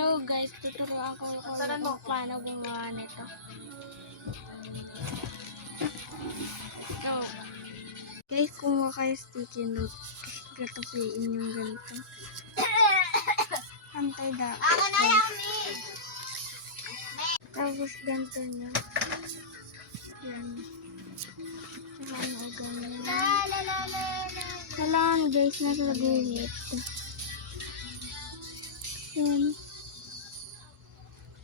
Hello guys, tuturuan ko kung paano gumawa nito. So, guys, kumuha kayo sticky note. Gatupiin yung ganito. Antay da. Ako na lang, eh. Tapos ganito nyo. Yan. Kailangan o ganyan. Kailangan guys, nasa guhit. Yan.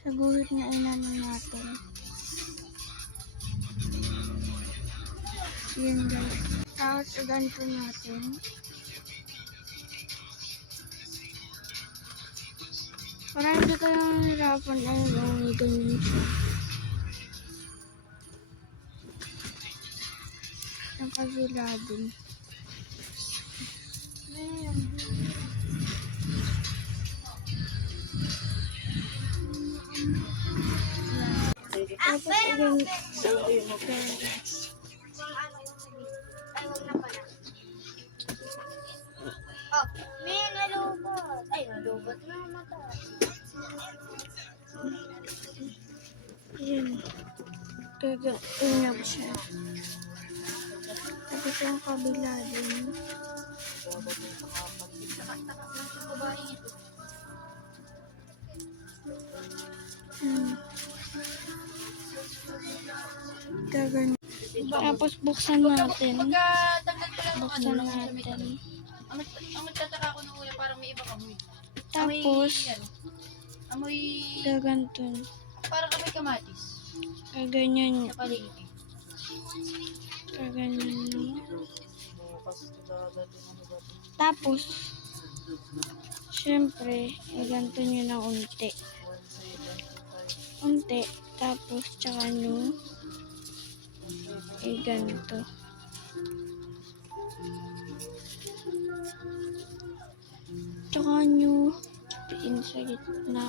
Sa guhit na inano natin. Yan guys. Tapos ganito natin. Para hindi kayo nahihirapan ay ganyan siya. Ang kabila din. Tapos again, Oh, may nalubot. Ay, nalubot na mata. yan. Gagawin siya. Tapos yung kabila din. Gagawin. Tapos buksan natin. Buksan natin. Ang magtataka ko nung una, parang may ibang amoy. Tapos, Amoy, gaganton. parang amoy kamatis. Gaganyan. Sa paligid. Gaganyan. Tapos, syempre, gaganto nyo ng unti. Unti. Tapos, tsaka nyo ganito. Tsaka nyo piin sa gitna.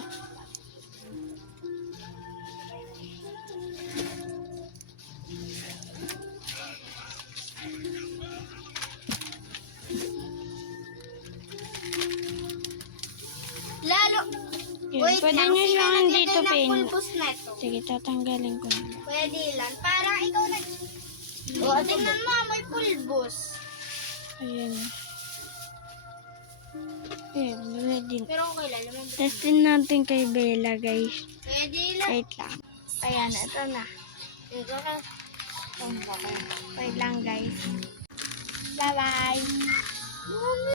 Lalo. Yun, pwede nyo siyang dito pin. Pulbos na ito. Sige, tatanggalin ko na. Pwede lang. Parang ikaw nag... O, tingnan mo, may pulbos. Ayan. Ayan, ready. Pero okay lang naman. Testin natin kay Bella, guys. Pwede lang. Wait lang. Ayan, ito na. Ito ka. Wait lang, guys. Bye-bye.